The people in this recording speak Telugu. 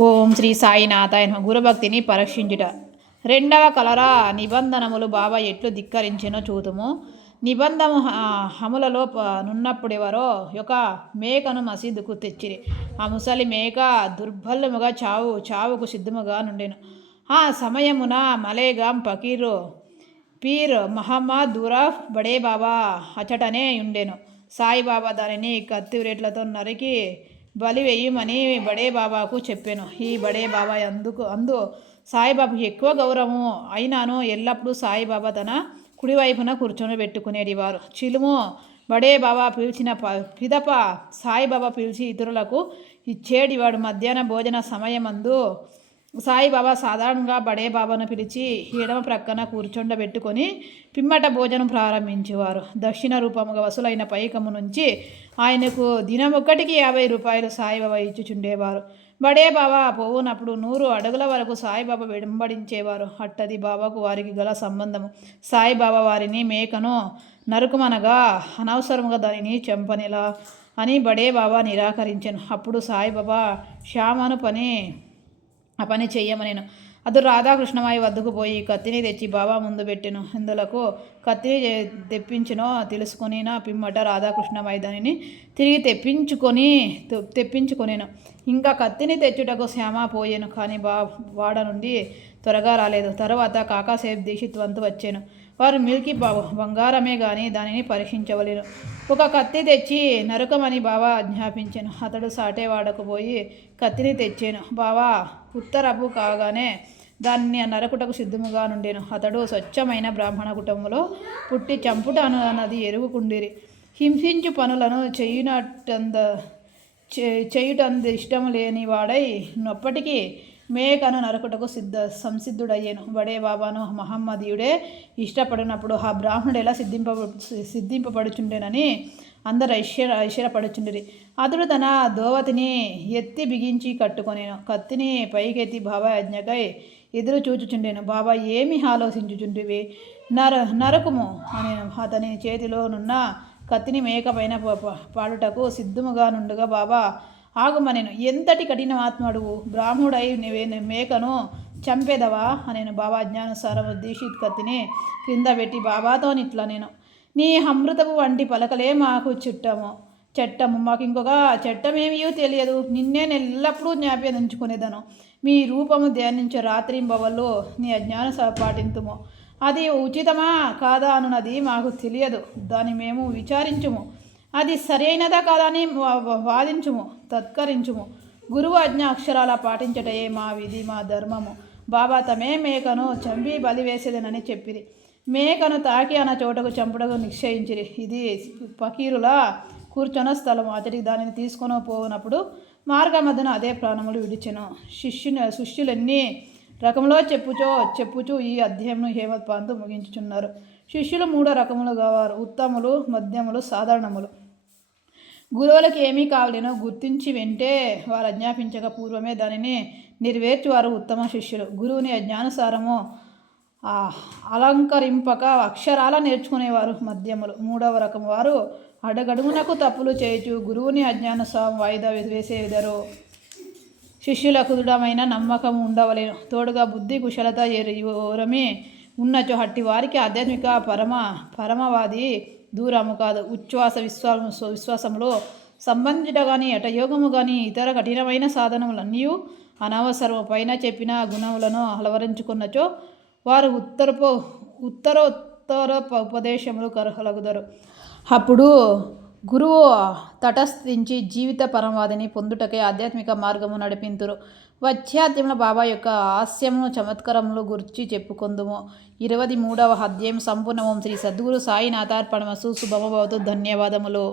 ఓం శ్రీ సాయినాథాయ నమః. గురుభక్తిని పరీక్షించుట. రెండవ కలరా నిబంధనములు బాబా ఎట్లు ధిక్కరించెనో చూతుము. నిబంధము హములలో నున్నప్పుడెవరో ఒక మేకను మసీదుకు తెచ్చిరి. ఆ ముసలి మేక దుర్బలముగా చావుకు సిద్ధముగా నుండెను. ఆ సమయమున మలేగాం పీర్ మహమ్మద్ దూరఫ్ బడే బాబా అచటనే ఉండెను. సాయిబాబా దానిని కత్తిరేట్లతో నరికి బలి వేయమని బడే బాబాకు చెప్పాను. ఈ బడే బాబా అందు సాయిబాబాకి ఎక్కువ గౌరవము అయినాను. ఎల్లప్పుడూ సాయిబాబా తన కుడివైపున కూర్చొని పెట్టుకునేటివారు. చిలుము బడే బాబా పిలిచిన పిదప సాయిబాబా పిలిచి ఇతరులకు ఇచ్చేటివాడు. మధ్యాహ్న భోజన సమయమందు సాయిబాబా సాధారణంగా బడే బాబాను పిలిచి ఎడమ ప్రక్కన కూర్చొండబెట్టుకొని పిమ్మట భోజనం ప్రారంభించేవారు. దక్షిణ రూపముగా వసూలైన పైకము నుంచి ఆయనకు దినమొక్కటికి 50 రూపాయలు సాయిబాబా ఇచ్చుచుండేవారు. బడే బాబా పోవునప్పుడు 100 అడుగుల వరకు సాయిబాబా వెంబడించేవారు. అట్టది బాబాకు వారికి గల సంబంధము. సాయిబాబా వారిని మేకను నరుకుమనగా అనవసరముగా దానిని చంపనిలా అని బడే బాబా నిరాకరించాను. అప్పుడు సాయిబాబా శ్యామను ఆ పని చెయ్యమనేను. అతడు రాధాకృష్ణమాయి వద్దకు పోయి కత్తిని తెచ్చి బాబా ముందు పెట్టెను. ఇందులకు కత్తిని తెప్పించినో తెలుసుకొని పిమ్మట రాధాకృష్ణమాయి దానిని తిరిగి తెప్పించుకొనేను. ఇంకా కత్తిని తెచ్చుటకు శ్యామ పోయాను, కానీ వాడ నుండి త్వరగా రాలేదు. తర్వాత కాకాసాహెబ్ దీక్షిత్ వంతు వచ్చాను. వారు మిల్కి బంగారమే కానీ దానిని పరీక్షించవలేను. ఒక కత్తి తెచ్చి నరకమని బాబా ఆజ్ఞాపించాను. అతడు సాటేవాడకు పోయి కత్తిని తెచ్చాను. బాబా ఉత్తరపు కాగానే దాన్ని నరకుటకు సిద్ధముగా నుండెను. అతడు స్వచ్ఛమైన బ్రాహ్మణ కుటుంబంలో పుట్టి చంపుట అన్నది ఎరుగుకుండిరి. హింసించు పనులను చేయుటందు ఇష్టం లేని వాడై నొప్పటికీ మేకను నరకుటకు సంసిద్ధుడయ్యాను. బడే బాబాను మహమ్మదీయుడే ఇష్టపడినప్పుడు ఆ బ్రాహ్మణుడు ఎలా సిద్ధింపబడుచుండేనని అందరు ఐశ్వర్యపడుచుండిరి. అతడు తన దోవతిని ఎత్తి బిగించి కట్టుకొనేను. కత్తిని పైకెత్తి బాబా ఆజ్ఞకై ఎదురు చూచుచుండెను. బాబా ఏమి ఆలోచించుచుండివి? నరకుము అని అతని చేతిలోనున్న కత్తిని మేక పైన పాడుటకు సిద్ధముగా నుండుగా బాబా ఆగుమనేను. ఎంతటి కఠినమాత్మడువు, బ్రాహ్మణుడై మేకను చంపేదవా అనేను. బాబా జ్ఞానుసారం దీక్షిత్ కత్తిని క్రింద పెట్టి బాబాతో ఇట్లా నేను, నీ అమృతపు వంటి పలకలే మాకు చట్టము మాకు ఇంకొక చట్టమేమీ తెలియదు. నిన్నే ఎల్లప్పుడూ జ్ఞాపేదించుకునేదను. మీ రూపము ధ్యానించే రాత్రింబవల్లో నీ అజ్ఞాన పాటింతుము. అది ఉచితమా కాదా అన్నది మాకు తెలియదు. దాన్ని మేము విచారించుము. అది సరైనదా కాదా అని వాదించుము, తత్కరించుము. గురువు ఆజ్ఞ అక్షరాల పాటించటయే మా విధి, మా ధర్మము. బాబా తమే మేకను చంపి బలి వేసేదనని చెప్పిరి. మేకను తాకి అన్న చోటకు చంపుటకు నిశ్చయించిరి. ఇది ఫకీరులా కూర్చొన్న స్థలము. అతడికి దానిని తీసుకొని పోనప్పుడు మార్గమధ్యన అదే ప్రాణములు విడిచెను. శిష్యులెన్ని రకంలో చెప్పుచూ ఈ అధ్యాయంను హేమత్ పాంతు ముగించుచున్నారు. శిష్యులు 3 రకములుగా వారు: ఉత్తములు, మధ్యములు, సాధారణములు. గురువులకు ఏమీ కావలేనో గుర్తించి వెంటే వారు ఆజ్ఞాపించక పూర్వమే దానిని నెరవేర్చువారు ఉత్తమ శిష్యులు. గురువుని అజ్ఞానుసారము అలంకరింపక అక్షరాల నేర్చుకునేవారు మధ్యములు. 3వ రకం వారు అడగడుగునకు తప్పులు చేయొచ్చు గురువుని అజ్ఞానుసారం వాయిదా వేసేదరు. శిష్యులకు దృఢమైన నమ్మకం ఉండవలేను. తోడుగా బుద్ధి కుశలత ఓరమి ఉన్నచో అట్టి వారికి ఆధ్యాత్మిక పరమవాది దూరము కాదు. ఉచ్ఛ్వాస విశ్వాసములో సంబంధించుట కానీ అటయోగము కానీ ఇతర కఠినమైన సాధనములన్నీ అనవసరము. పైన చెప్పిన గుణములను అలవరించుకున్నచో వారు ఉత్తరోత్తర ఉపదేశములు కలగుదరు. అప్పుడు గురువు తటస్థించి జీవిత పరమవాదిని పొందుటకే ఆధ్యాత్మిక మార్గము నడిపింతురు. వచ్చాద్యంలో బాబా యొక్క హాస్యమును చమత్కారములు గురించి చెప్పుకొందుము. 23వ అధ్యాయం సంపూర్ణ. ఓం శ్రీ సద్గురు సాయినాథార్పణమస్తు. శుభమభవతు. ధన్యవాదములు.